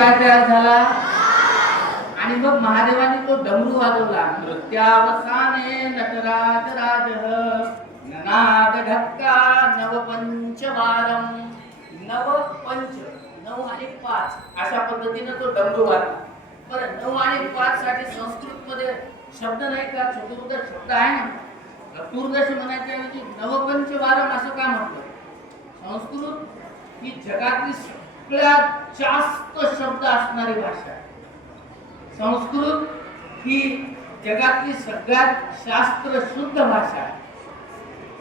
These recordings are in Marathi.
काय तयार झाला आणि मग महादेवाने तो डमरू वाजवला. नृत्यावसाने नटराज राजः ननाद ढक्का नवपंचवारम. नवपंच 9 आणि 5 अशा पद्धतीने तो डमरू वाजला. बरं 9 आणि 5 साठी संस्कृत मध्ये शब्द नाही का? चतुर्दश शब्द आहे ना. चतुर्दश म्हणायच्या ऐवजी नवपंचवारम असं का म्हटलं? संस्कृत ही जगातली सगळ्यात जास्त शब्द असणारी भाषा आहे. संस्कृत ही जगातली सगळ्यात शास्त्र शुद्ध भाषा आहे.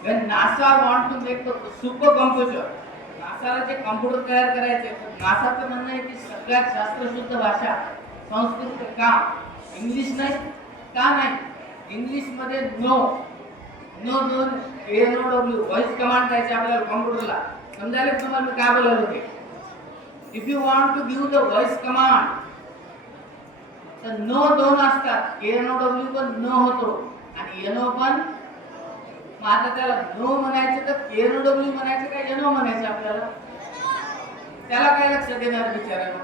When NASA want to make a super computer, नासाला जे कॉम्प्युटर तयार करायचे, नासाचं म्हणणं आहे की सगळ्यात शास्त्रशुद्ध भाषा संस्कृत. का? इंग्लिश नाही का? नाही. इंग्लिश मध्ये नो नो दोन ANOW व्हॉइस कमांड द्यायचे आपल्याला कॉम्प्युटरला. समजायला तुम्हाला मी काय बोलत होते? If you want to give the voice command तर नो दोन असतात. ANOW पण नो होतो आणि NO पण. मग आता त्याला नो म्हणायचं तर ANOW म्हणायचं का NO म्हणायचं आपल्याला? त्याला काय लक्ष देणार विचारायला?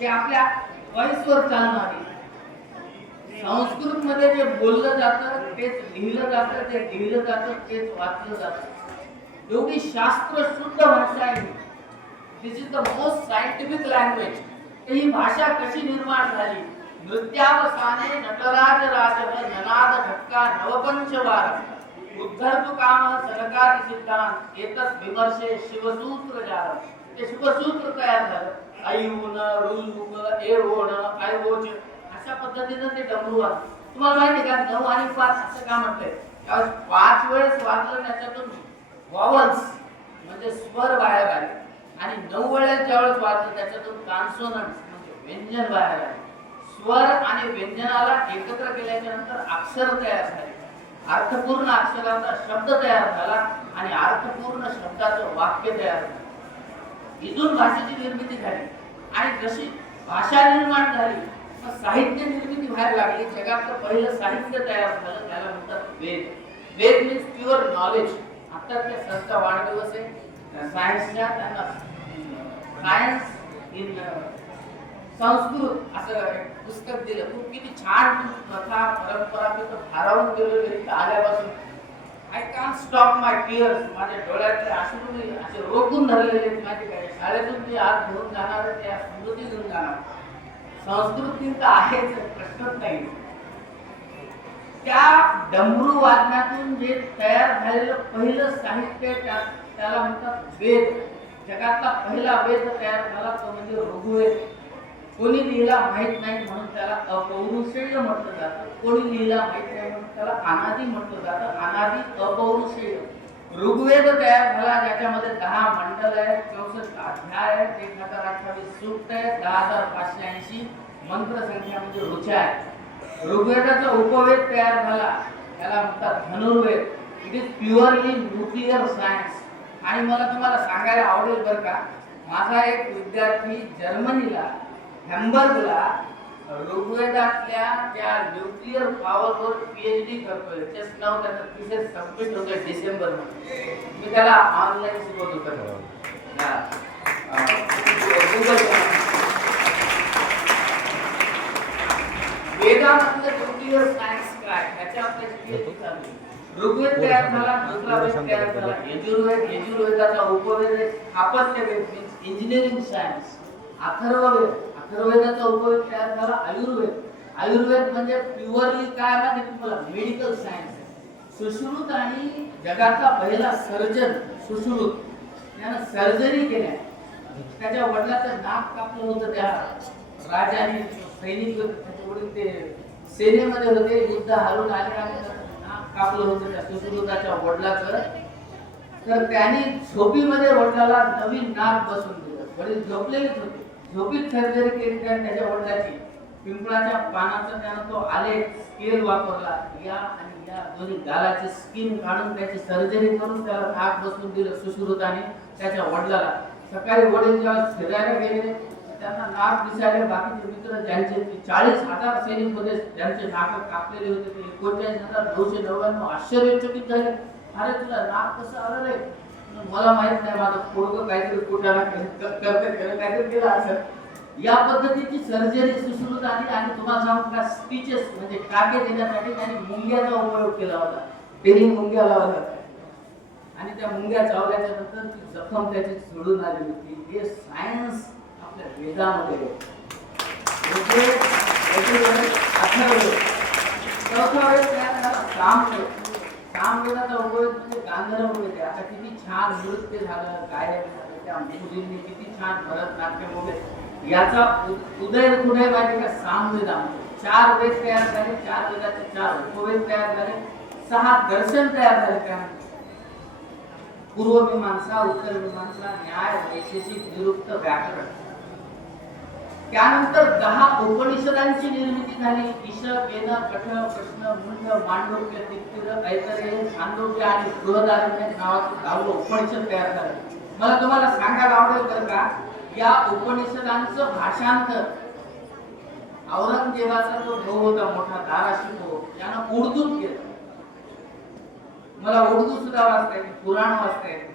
ते आपल्या व्हॉइस वर चालणार. संस्कृत मध्ये जे बोललं जातं तेच लिहिलं जातं, ते लिहिलं जातं तेच वाचलं जातं. एवढी शास्त्र शुद्ध भाषा आहे. This is the most scientific language. ही भाषा कशी निर्माण झाली? नृत्यावसाने नटराज राजः ननाद ढक्का नवपंचवार उद्धर्तु काम सनकादि सिद्धांत एतत् विमर्शे शिवसूत्र जाल. ते शिवसूत्र तयार झालं. ऐऊन रुलुग एवोण ऐवोच अशा पद्धतीने ते डमरू वाजलं. तुम्हाला माहिती का 9 आणि 5 असं का म्हटलंय? त्यावेळेस 5 वेळेस वाजलं त्याच्यातून वॉवल्स म्हणजे स्वर बाहेर आले आणि 9 वेळेस ज्यावेळेस वाजलं त्याच्यातून कॉन्सोनंट्स म्हणजे व्यंजन बाहेर आले. स्वर आणि व्यंजनाला एकत्र केल्याच्या नंतर अक्षर तयार झाले. अर्थपूर्ण अक्षराचा शब्द तयार झाला आणि अर्थपूर्ण शब्दाचं वाक्य तयार झालं. इथून भाषेची निर्मिती झाली आणि जशी भाषा निर्माण झाली साहित्य निर्मिती व्हायला लागली. जगातलं पहिलं साहित्य तयार झालं त्याला म्हणतात वेद. वेद मीन्स प्युअर नॉलेज. आता त्या संस्था वाढदिवस आहे सायन्सच्या, त्यांना सायन्स इन संस्कृत असं एक पुस्तक दिलं. खूप किती छान कथा परंपरा मी तर भारावून गेलो इथं आल्यापासून. I can't stop my tears. माझ्या डोळ्यातले अश्रू असे रोखून धरलेले माहिती काय? शाळेतून मी आज घेऊन जाणार त्या स्मृती घेऊन जाणार. संस्कृत तर आहेच, प्रश्नच नाही. त्या डमरू वादनातून जे तयार झालेलं पहिलं साहित्य त्याला म्हणतात वेद. जगातला पहिला वेद तयार झाला तो म्हणजे ऋग्वेद. कोणी लिहिला माहित नाही म्हणून त्याला अपौरुषेय म्हटलं जातं. कोणी लिहिला माहित नाही म्हणून त्याला अनादी म्हटलं जातं. अनादी अपौरुषेय. ऋग्वेद तयार झाला ज्याच्यामध्ये 10 मंडल आहेत, 64 अध्याय आहेत, 1028 सूक्त आहेत, 10580 मंत्र संख्या म्हणजे ऋचा आहे. ऋग्वेदाचा उपवेद तयार झाला त्याला म्हणतात धनुर्वेद. It is purely nuclear science. आणि मला तुम्हाला सांगायला आवडेल बरं का, माझा एक विद्यार्थी जर्मनीला हॅम्बर्गला ऋग्वेदातल्या त्या न्यूक्लिअर पॉवरवर PhD करतोय. जस्ट नाव त्याचं थिसीस सबमिट होतोय डिसेंबर मध्ये. मी त्याला ऑनलाईन शिकवत होतो. वेदामधलं न्यूक्लिअर सायन्स काय त्याच्यावर त्याची PhD चालू आहे. ऋग्वेद तयार झाला, दुसरा वेद तयार झाला यजुर्वेद. यजुर्वेदाचा उपवेद स्थापत्यवेद मीन्स इंजिनिअरिंग सायन्स. अथर्ववेद. अथर्ववेदाचा उपवेद तयार झाला आयुर्वेद. आयुर्वेद म्हणजे प्युअरली काय माहिती तुम्हाला? Medical science. सुश्रुत आणि जगाचा पहिला सर्जन सुश्रुत त्यानं सर्जरी केल्या. त्याच्या वडिलाचं नाक कापलं होतं त्या राजाने. सैनिक त्याच्या वडील ते सेनेमध्ये होते, युद्ध हारून आले आणि नाक कापलं होतं त्या सुश्रुताच्या वडिलाचं. तर त्यांनी झोपीमध्ये वडिलाला नवीन नाक बसवून दिलं. वडील झोपलेलेच होते. झोपीत सर्जरी केली त्याच्या वडिलाची. पिंपळाच्या पानाचा त्यानं तो आलेख स्केल वापरला. या आणि या दोन्ही गालाची स्किन काढून त्याची सर्जरी करून त्याला नाक बसवून दिलं सुश्रुताने त्याच्या वडिलाला. सकाळी वडील जेव्हा फिरायला गेले त्यांना नाक दिसायला. बाकीचे मित्र ज्यांचे 40,000 सैनिक होते ज्यांचे नाक कापलेले होते ते 39,999 आश्चर्यचकित झाले. अरे तुला नाक कसं आलं रे? मला माहित नाही, माझं पोरगं काहीतरी कुठाला करते काहीतरी केलं असेल. या पद्धतीची सर्जरी सुश्रुत झाली आणि तुम्हाला सांगू का स्टिचेस म्हणजे टाके देण्यासाठी त्यांनी मुंग्याचा उपयोग केला होता. त्यांनी मुंग्या लावल्या होत्या आणि त्या मुंग्या चावल्याच्या नंतर ती जखम त्याची सोडून आली होती. हे सायन्स आपल्या वेदामध्ये आहे. चौथा वेळ त्याला सामवेद. सामवेदाचा उपयोग म्हणजे गांधर्व वेद. आता किती छान नृत्य झालं, गायन झालं, त्या मुलींनी किती छान भरतनाट्यम वगैरे. याचा उदय कुठे माहिती का? सामवेदामध्ये 4 वेद तयार झाले, 4 वेदाचे 4 उपवेद तयार झाले, 6 दर्शन तयार झाले. त्यानंतर पूर्व मीमांसा, उत्तर मीमांसा, न्याय, वैशेषिक, निरुक्त, व्याकरण. त्यानंतर 10 उपनिषदांची निर्मिती झाली. ईश, केन, कठ, प्रश्न, मुंड, मांडव्य, दिक्तीर, ऐतरेय, छांदोग्य आणि बृहदारण्यक नावाचं 10 उपनिषद तयार झालं. मला तुम्हाला सांगायला आवडेल बरं का, या उपनिषदांचं भाषांतर औरंगजेबाचा जो भाऊ होता मोठा दाराशिकोह यानं उर्दूत केलं. मला उर्दू सुद्धा वाचता येते, पुराण वाचता येते.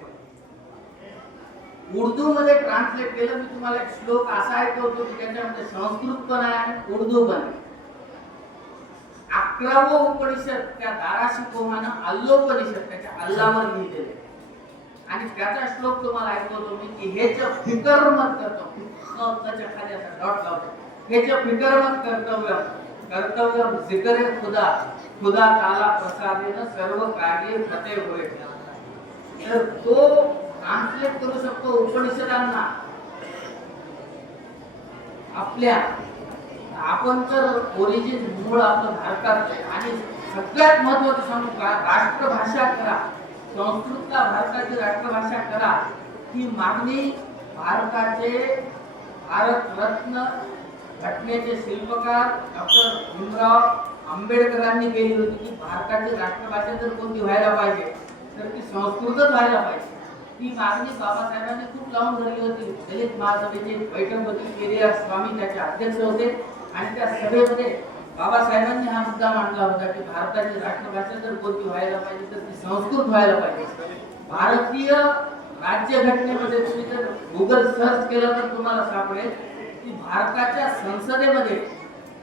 उर्दू मध्ये ट्रान्सलेट केलं. मी तुम्हाला एक श्लोक असा ऐकवतो की त्याच्यामध्ये संस्कृत पण आहे आणि उर्दू पण आहे. 11वं उपनिषद त्या दाराशिकोहानं अल्लोपनिषद त्याच्या अल्लावर लिहिलेले आणि त्याचा श्लोक तुम्हाला ऐकवतो मी की हे जे फिकर मत करतो, त्याच्या खाली असा डॉट लावतो. हे जे फिकर मत कर्तव्य जिकरे खुदा, खुदा ताला प्रसादेनं सर्व कार्य फते होय. तर तो ट्रान्सलेट करू शकतो उपनिषदांना आपल्या. आपण तर ओरिजिन मूळ आपलं भारतात आणि सगळ्यात महत्त्वाचं सांगू का, राष्ट्रभाषा करा. संस्कृतला भारताची राष्ट्रभाषा करा ही मागणी भारताचे भारत रत्न घटनेचे शिल्पकार डॉक्टर भीमराव आंबेडकरांनी केली होती की भारताची राष्ट्रभाषा जर कोणती व्हायला पाहिजे तर ती संस्कृतच व्हायला पाहिजे. ती मागणी बाबासाहेबांनी खूप लावून धरली होती. दलित महासभेची बैठक होती, पेरियार स्वामी त्याचे अध्यक्ष होते आणि त्या सभेमध्ये बाबासाहेबांनी हा मुद्दा मांडला होता की भारताची राष्ट्रभाषा जर कोणती व्हायला पाहिजे तर ती संस्कृत व्हायला पाहिजे. भारतीय राज्यघटनेमध्ये तुम्ही जर गुगल सर्च केलं तर तुम्हाला सापडेल की भारताच्या संसदेमध्ये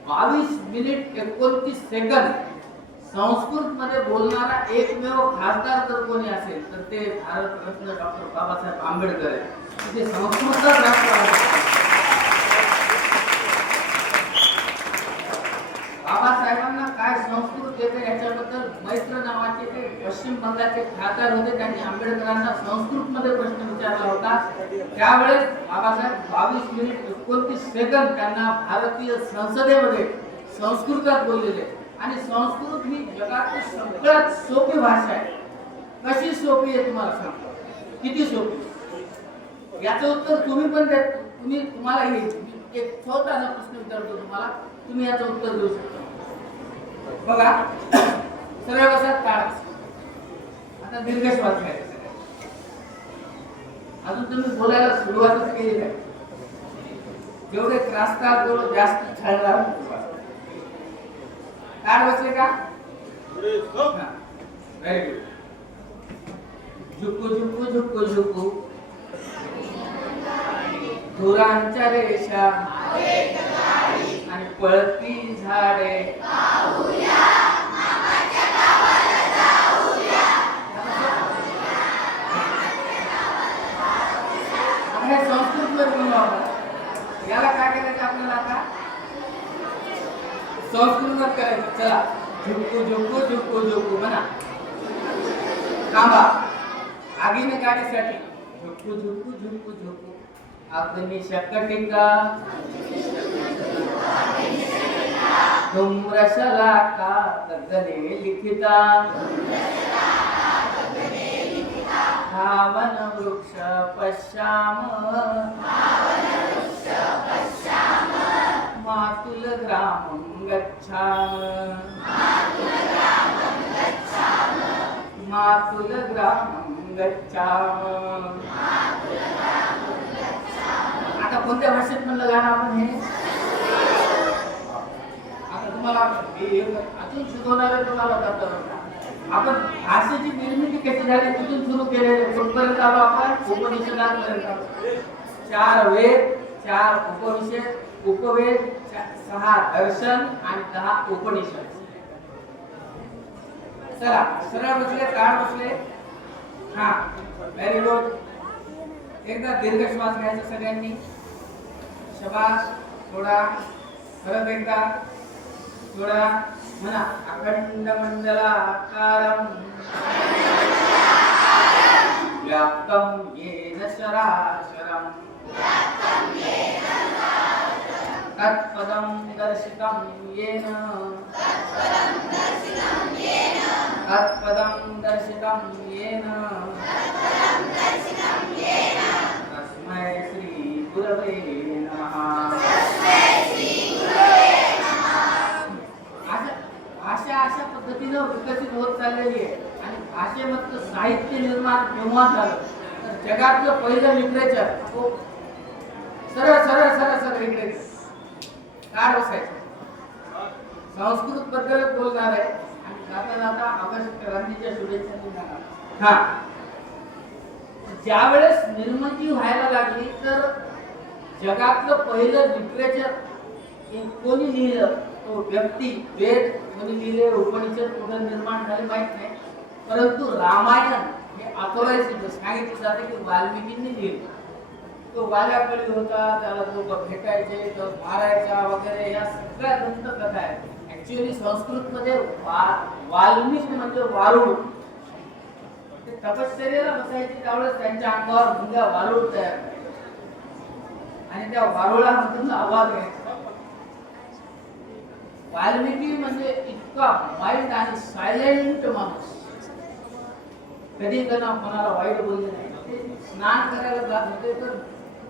22 मिनिट 29 सेकंद संस्कृत मध्ये बोलणारा एकमेव खासदार जर कोणी असेल तर ते भारतरत्न डॉक्टर बाबासाहेब आंबेडकर आहे. ते संस्कृतचा राष्ट्र आहे. बाबासाहेबांना काय संस्कृत येते याच्याबद्दल मैत्र नावाचे ते पश्चिम बंगालचे खासदार होते. त्यांनी आंबेडकरांना संस्कृत मध्ये प्रश्न विचारला होता. त्यावेळेस बाबासाहेब 22 मिनिट 29 सेकंद त्यांना भारतीय संसदेमध्ये संस्कृतात बोललेले. आणि संस्कृत ही जगातली सगळ्यात सोपी भाषा आहे. कशी सोपी आहे तुम्हाला सांगतो, किती सोपी. याचं उत्तर तुम्ही पण देत. तुम्हाला एक छोटासा प्रश्न विचारतो तुम्हाला, तुम्ही याचं उत्तर देऊ शकता. बघा, सरळ बसा, ताळ. आता दीर्घ श्वास घ्यायचा. अजून तुम्ही बोलायला सुरुवातच केली नाही. जेवढे त्रासतात तेवढं जास्त छळणार. ताळ बसले का? Very good. झुकू झुकू झुकू झुकू धुरांच्या रेषा आणि पळती झाडे. हे संस्कृत मध्ये याला काय करायचं आपल्याला? आता संस्कृत करायचं. चला, झुकू झुकू झुकू झुकू म्हणा. थांबा, आगीने गाडीसाठी झुकू झुकू झुकू झुकू अग्नि शकटिका धूम्रशलाका गगने लिखिता धावन वृक्ष पश्याम मातुल ग्रामं गच्छाम मातुल ग्रामं गच्छाम. आता कोणत्या भाषेत म्हणलं गाणं आपण हे? आता तुम्हाला अजून शिकवणार आहे तुम्हाला. आपण भाषेची निर्मिती कशी झाली तिथून सुरू केलेली. कुठपर्यंत आलो आपण? उपनिषदांपर्यंत. 4 वेद, 4 उपविषय उपवेद, 6 दर्शन आणि 10 उपनिषद. चला सरळ बसले, ताठ बसले. हा व्हेरी गुड. एकदा दीर्घ श्वास घ्यायचा सगळ्यांनी. शबाश. थोडा परत एकदा थोडा म्हणा. अखंड मंडलाकारं व्याप्तं येन चराचरं तत्पदं दर्शितं येन तत्पदं दर्शितं येन तस्मै श्री गुरवे नमः. अशा पद्धतीने विकसित होत चाललेली आहे. आणि भाषेमधलं साहित्य निर्माण केव्हा झालं तर जगातलं पहिलं लिटरेचर सरळ सरळ सरळ सरळ इकडे काय बसायचं. संस्कृत बद्दलच बोलणार आहे आणि जाता जाता ऑगस्ट क्रांतीच्या शुभेच्छा देणार. हा ज्यावेळेस निर्मिती व्हायला लागली तर जगातलं पहिलं लिटरेचर कोणी लिहिलं तो व्यक्ती, वेद कोणी लिहिले, उपनिषद कुठे निर्माण झाले माहित नाही, परंतु रामायण हे ऑथोराइज सांगितलं जाते की वाल्मिकींनी लिहिलं. तो वाल्यापल्ली होता, त्याला लोक भेटायचे, तो मारायचा वगैरे, या सगळ्या दंतकथा आहेत. ऍक्च्युअली संस्कृत मध्ये वाल्मिक म्हणजे वारुळ. ते तपश्चर्याला बसायचे त्यावेळेस त्यांच्या अंगावर मुंग्या वारुळ तयार आणि त्या वारुळामधून आवाज यायचा. वाल्मिकी म्हणजे इतका माइंड आणि सायलेंट माणूस. कधी कोणाला वाईट बोलले नाही. ते स्नान करायला जात होते तर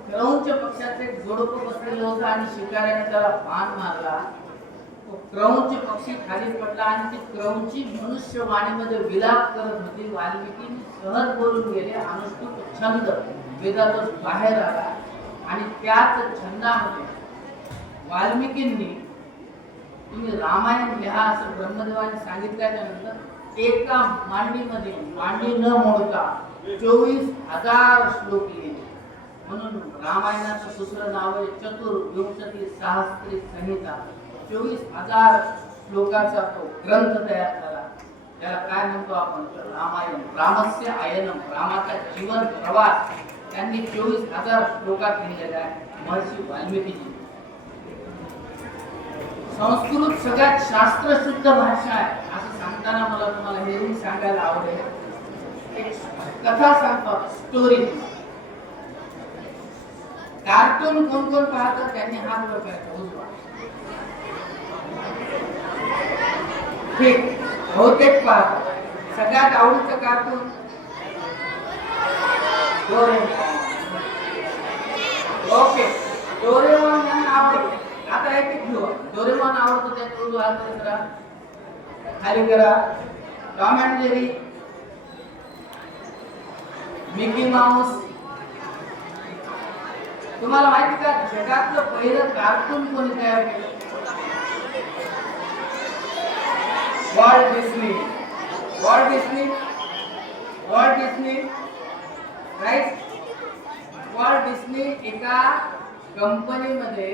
क्रौंच पक्षाचे एक जोडपं बसलेलं होतं आणि शिकाऱ्याने त्याला बाण मारला. तो क्रौंच पक्षी खाली पडला आणि ती क्रौंची मनुष्यवाणीमध्ये विलाप करत होती. वाल्मिकी सहज बोलून गेले. अनुष्टुप छंद वेदातच बाहेर आला आणि त्याच छंदामध्ये वाल्मिकींनी तुम्ही रामायण लिहा असं ब्रह्मदेवाने सांगितल्याच्या नंतर एका मांडीमध्ये मांडी न मोडता 24,000 श्लोक लिहिले. म्हणून रामायणाचं दुसरं नाव आहे चतुर्विंशती सहस्त्री संहिता. 24,000 श्लोकाचा तो ग्रंथ तयार झाला. त्याला काय म्हणतो आपण रामायण. रामस्य आयनम, रामाचा जीवन प्रवास त्यांनी 24,000 श्लोकात लिहिलेला आहे महर्षी वाल्मिकीजी. संस्कृत सगळ्यात शास्त्रशुद्ध भाषा आहे असं सांगताना मला तुम्हाला हे सांगायला आवडेल. एक कथा सांगतो, स्टोरी. कार्टून कोण कोण पाहतात त्यांनी हात वर करायचा उजवा. ठीक, बहुतेक पाहतात. सगळ्यात आवडीचं कार्टून डोरेमॉन. ओके, डोरेमॉन यांना आवडते. आता एक घेऊ. डोरेमॉन आवडतो त्याचा उजवा हात करा, खाली करा. Tom and Jerry, Mickey Mouse. तुम्हाला माहिती का जगातलं पहिलं कार्टून कोणी तयार केलं? Walt Disney. Walt Disney, Walt Disney, right. Walt Disney एका कंपनीमध्ये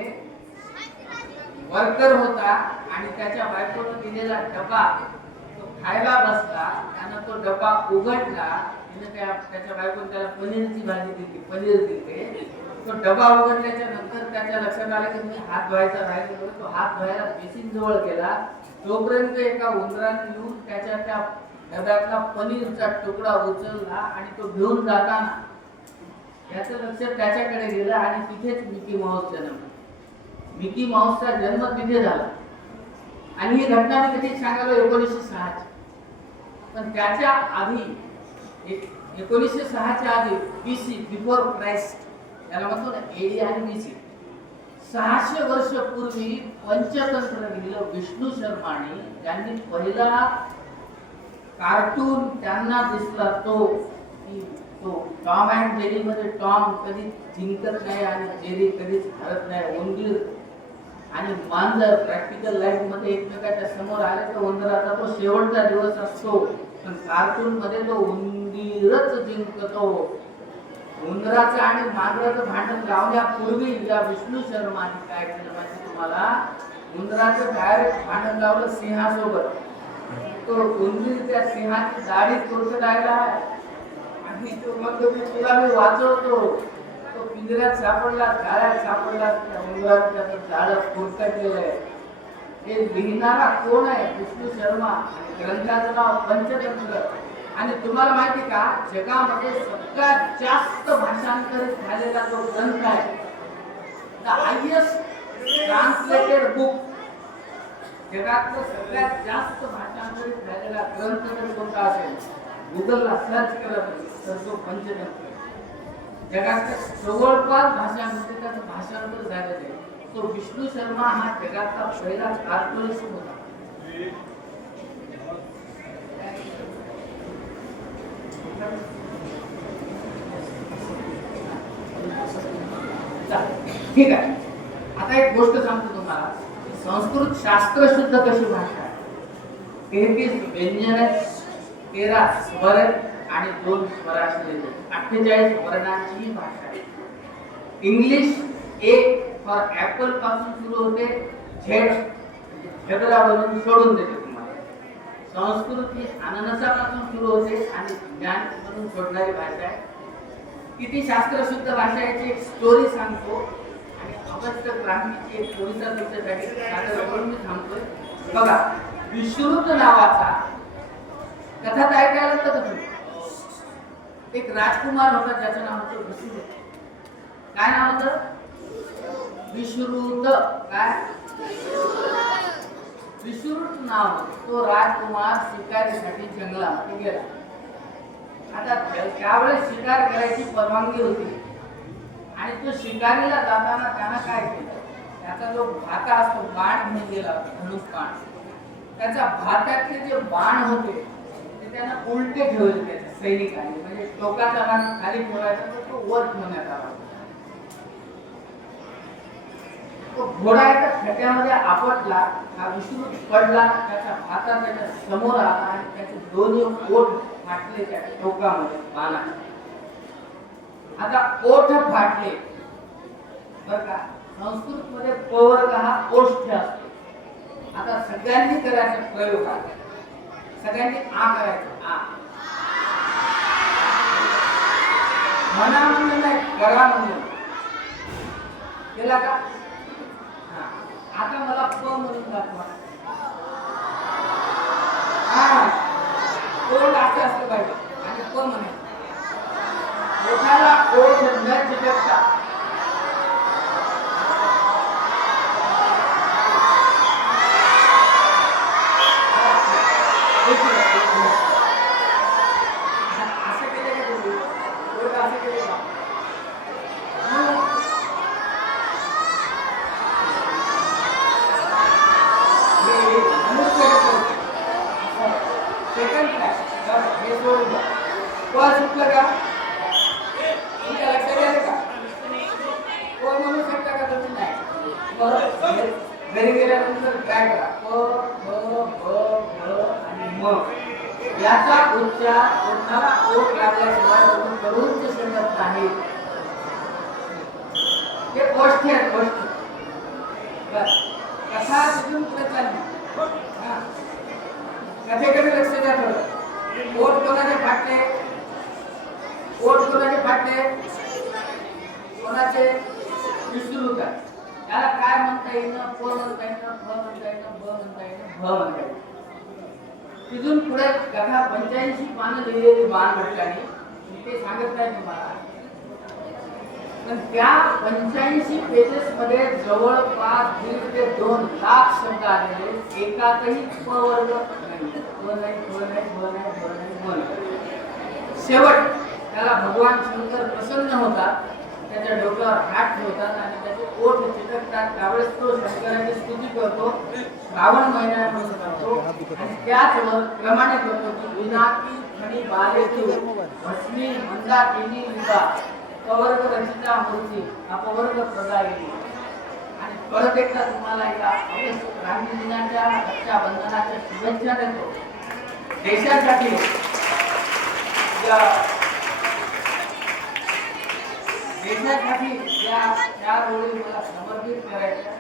वर्कर होता आणि त्याच्या बायकोनं दिलेला डबा तो खायला बसला. त्यानं तो डबा उघडला. त्याच्या बायकोने त्याला पनीरची भाजी दिली, पनीर दिले. तो डबा उघडल्याच्या नंतर त्याच्या लक्षात आलं की मी हात धुवायचा राहिला. तो हात धुवायला बेसिन जवळ गेला. तोपर्यंत एका उंदराने येऊन त्याच्या त्या डब्यातला पनीरचा तुकडा उचलला आणि तो घेऊन जाताना त्याचं लक्ष त्याच्याकडे गेलं आणि तिथेच मिकी माऊस जन्मला. मिकी माऊसचा जन्म तिथे झाला आणि ही घटना मी कधी सांगायला 1906 ची. पण त्याच्या आधी 1906 च्या आधी BC, बिफोर क्राइस्ट, याला म्हणतो ना AD आणि BC, 600 वर्ष पूर्वी पंचतंत्र लिहिलं विष्णू शर्माने. त्यांनी पहिला कार्टून त्यांना दिसला तो टॉम अँड जेरी मध्ये टॉम कधी जिंकत नाही आणि जेरी कधीच हरत नाही. उंदीर आणि मांजर प्रॅक्टिकल लाईफ मध्ये एकमेकाच्या समोर आले तर उंदराचा तो शेवटचा दिवस असतो, पण कार्टून मध्ये तो उंदीरच जिंकतो. उंदराचं आणि मांजराचं भांडण लावण्यापूर्वी या विष्णू शर्माने काय केलं माहिती तुम्हाला? उंदराचं डायरेक्ट भांडण लावलं सिंहासोबत. तो उंदीर त्या सिंहाची दाढी तोडत राहिला आणि तो म्हणतो की तुला मी वाचवतो. तो पिंजऱ्यात सापडला, जाळ्यात सापडला, त्या उंदराने त्याचं जाळं फुरकटलेलं आहे. हे लिहिणारा कोण आहे? विष्णू शर्मा. आणि ग्रंथाचं नाव पंचतंत्र. आणि तुम्हाला माहिती का, जगामध्ये सगळ्यात जास्त भाषांतरित झालेला जो ग्रंथ आहे, द हायेस्ट ट्रान्सलेटेड बुक, जगातलं सगळ्यात जास्त भाषांतरित झालेला ग्रंथ जर कोणता असेल, गुगलला सर्च करत तर तो पंचतंत्र. जगातल्या जवळपास भाषांमध्ये त्याचं भाषांतर झालेलं आहे. तो विष्णू शर्मा हा जगातला पहिला कार्टूनिस्ट होता. ठीक आहे. आता एक गोष्ट सांगतो तुम्हाला, संस्कृत शास्त्र शुद्ध कशी भाषा आहे. 33 व्यंजन, 13 स्वर आणि 2 स्वर असलेली 48 वर्णांची ही भाषा आहे. इंग्लिश ए फॉर ऍपल पासून सुरू होते, झेडला बनवून सोडून देते तुम्हाला. संस्कृत ही अननसापासून सुरू होते आणि ज्ञान बनवून सोडणारी भाषा आहे. किती शास्त्रशुद्ध भाषा याची एक स्टोरी सांगतो आणि अगस्त क्रांतीची एक स्टोरीचा तुमच्यासाठी सादर करून मी थांबतोय. बघा, विश्रुत नावाचा कथा ऐकायला तर तुम्ही, एक राजकुमार होता ज्याचं नाव होतं विश्रुत. काय नाव होतं? विश्रुत. काय? विश्रुत नाव. तो राजकुमार शिकारीसाठी जंगलामध्ये गेला. आता त्यावेळेस शिकार करायची परवानगी होती आणि तो शिकारीला जाताना त्यानं काय केलं, त्याचा जो भाता असतो, बाण घेऊन गेला, धनुष बाण. त्याच्या भात्यातले जे बाण होते ते त्यानं उलटे ठेवले त्याच्या सैनिकांनी. म्हणजे टोकाचा बाण खाली ठेवायचा, तो वर ठेवण्यात आला. तो घोडा एका खड्ड्यामध्ये आपटला, हा विष्णू पडला, त्याचा भाता त्याच्या समोर आला आणि त्याचे दोन्ही ओठ फाटले त्या टोकामध्ये बाणाचे. आता ओठ फाटले बर का. संस्कृत मध्ये प वर्ग हा ओष्ठ असतो. आता सगळ्यांनी करायचा प्रयोग आहे, सगळ्यांनी आ करायचं. आ म्हणा म्हणलं नाही, करा म्हणलं. केला का? आता मला प म्हणून दाखवा. हा, तोंड असे असलं पाहिजे आणि प म्हणायचं. ओठाला ओठ न चिकटता असं केलं का तुम्ही? ओठ असं केलं का? सुटलं का? तुमच्या लक्षात आलं का? कोण म्हणू शकता का तुम्ही? नाही. घरी गेल्यानंतर काय करा, आणि मग याचा उच्चार ओठाला ओठ लागल्याशिवाय तुम्ही करूच शकत नाही. हे गोष्टी आहेत, गोष्टी. बस कथा तिथून पुढे चालली. कथेकडे लक्ष द्या थोडं. ओठ कोणाचे फाटले? ओठ कोणाचे फाटले? कोणाचे? विष्णुरूत. त्याला काय म्हणता येईल? प म्हणता येईल, फ म्हणता येईल, ब म्हणता येईल, भ म्हणता येईल. तिथून पुढे कथा 85 पानं लिहिलेली बाणभट्टाने, ते सांगत नाही तुम्हाला. पण त्या 85 पेजेस मध्ये जवळपास 1.5 ते 2 लाख शब्द आलेले, एकातही प वर्ग नाही. शेवट त्याला भगवान शंकर प्रसन्न होतात, त्याच्या डोक्यावर हात ठेवतात आणि त्याचे ओठ चिटकतात. त्यावेळेस तो शंकराची स्तुती करतो, श्रावण महिन्यामध्ये करतो आणि त्याचवर क्रमाने करतो की विनाकी खणी बालेतू भस्मी मंदाकिनी लिंबा पवर्ग रचिता मूर्ती अपवर्ग प्रदायिनी. आणि परत एकदा तुम्हाला एका क्रांती दिनाच्या रक्षाबंधनाच्या शुभेच्छा देतो. देशासाठी देशासाठी त्या वेळी मला समर्पित करायच्या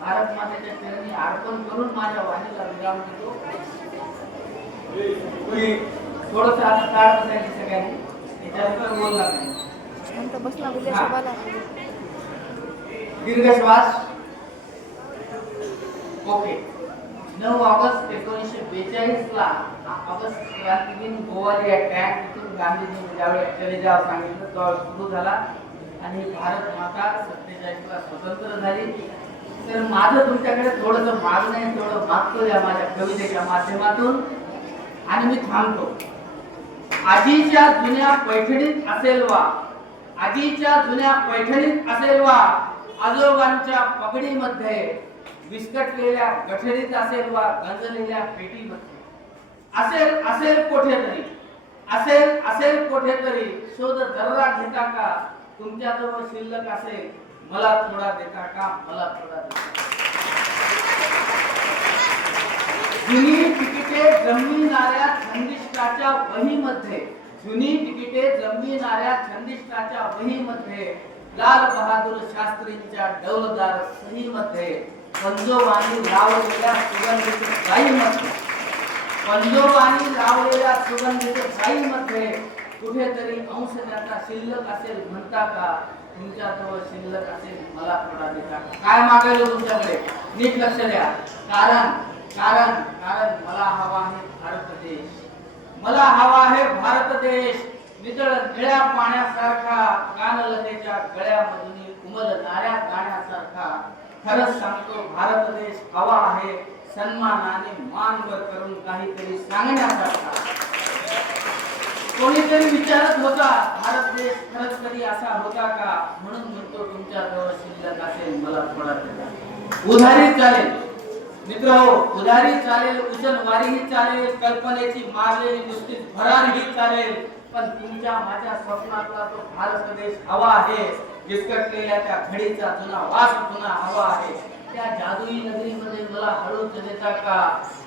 भारत मातेच्या चरणी अर्पण करून माझ्या वाणीला विराम देतो. थोडंसं आता ताळ बसायचं सगळ्यांनी, त्याच्यानंतर बोलणार नाही. दीर्घ श्वास. ओके. 9 ऑगस्ट 1942 ला ऑगस्ट क्रांतीदिन गोवारी अटॅक इथून गांधीजींनी ज्यावेळी चले सांगितलं तेव्हा सुरू झाला आणि भारत माता 47 ला स्वतंत्र झाली. तर माझं तुमच्याकडे थोडंसं मागणं आहे, तेवढं मागतो या माझ्या कवितेच्या माध्यमातून आणि मी थांबतो. आजीच्या जुन्या पैठणीत असेल वा, आजीच्या जुन्या पैठणीत असेल वा, आजोबांच्या पगडीमध्ये, विस्कटलेल्या गठडीत असेल वा, गंजलेल्या पेटीमध्ये असेल असेल कुठेतरी, असेल कुठेतरी, शोध जरा घेता का, तुमच्याजवळ शिल्लक असेल, मला थोडा देता का, मला थोडा देता. जुनी तिकिटे जमिनाऱ्या छंदिष्टाच्या वहीमध्ये, जुनी तिकिटे जमिनाऱ्या छंदिष्टाच्या वहीमध्ये, लाल बहादूर शास्त्रींच्या डौलदार सहीमध्ये, पंजोबांनी लावलेल्या सुगंधित जाईमध्ये, पंजोबांनी लावलेल्या सुगंधित जाईमध्ये कुठेतरी अंश त्याचा शिल्लक असेल म्हणता का, तुमच्याजवळ शिल्लक असेल, मला थोडा देता. काय मागायला तुमच्याकडे नीट लक्ष द्या. कारण कारण कारण मला हवा आहे भारत देश, मला हवा आहे भारत देश, नितळ निळ्या पाण्यासारखा, कानलतेच्या गळ्यामधून उमलणाऱ्या गाण्यासारखा. खरंच सांगतो भारत देश हवा आहे, सन्मानाने मानवर करून काहीतरी सांगण्यासारखा. कोणीतरी विचारत होता भारत देश खरंच कधी असा होता का, म्हणून म्हणतो तुमच्याजवळ शिल्लक असेल, मला थोडा देता. उधारी चालेल मित्रहो, उधारी चालेल, उचलवारीही चालेल, कल्पनेची मारलेली नुसतीच भरारीही चालेल, पण तुमच्या माझ्या स्वप्नातला तो भारत देश हवा आहे. विस्कटलेल्या त्या घडीचा जुना वास पुन्हा हवा आहे. त्या जादुई नगरीमध्ये मला हळूच देता का,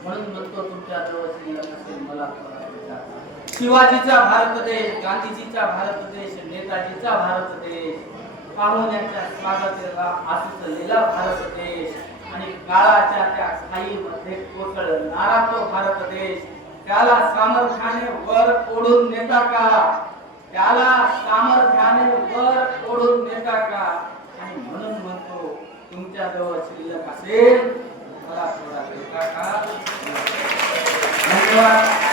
म्हणून म्हणतो तुमच्याजवळ शिल्लक असेल, मला थोडा देता. शिवाजीचा भारत देश, गांधीजीचा भारत देश, नेताजीचा भारत देश, पाहुण्याच्या स्वागताला आसुसलेला भारत देश आणि काळाच्या त्या खाईमध्ये कोसळणारा तो भारत देश. त्याला सामर्थ्याने वर ओढून नेता का, त्याला सामर्थ्याने वर ओढून नेता का, आणि म्हणून म्हणतो तुमच्याजवळ शिल्लक असेल, मला थोडा देता का. धन्यवाद.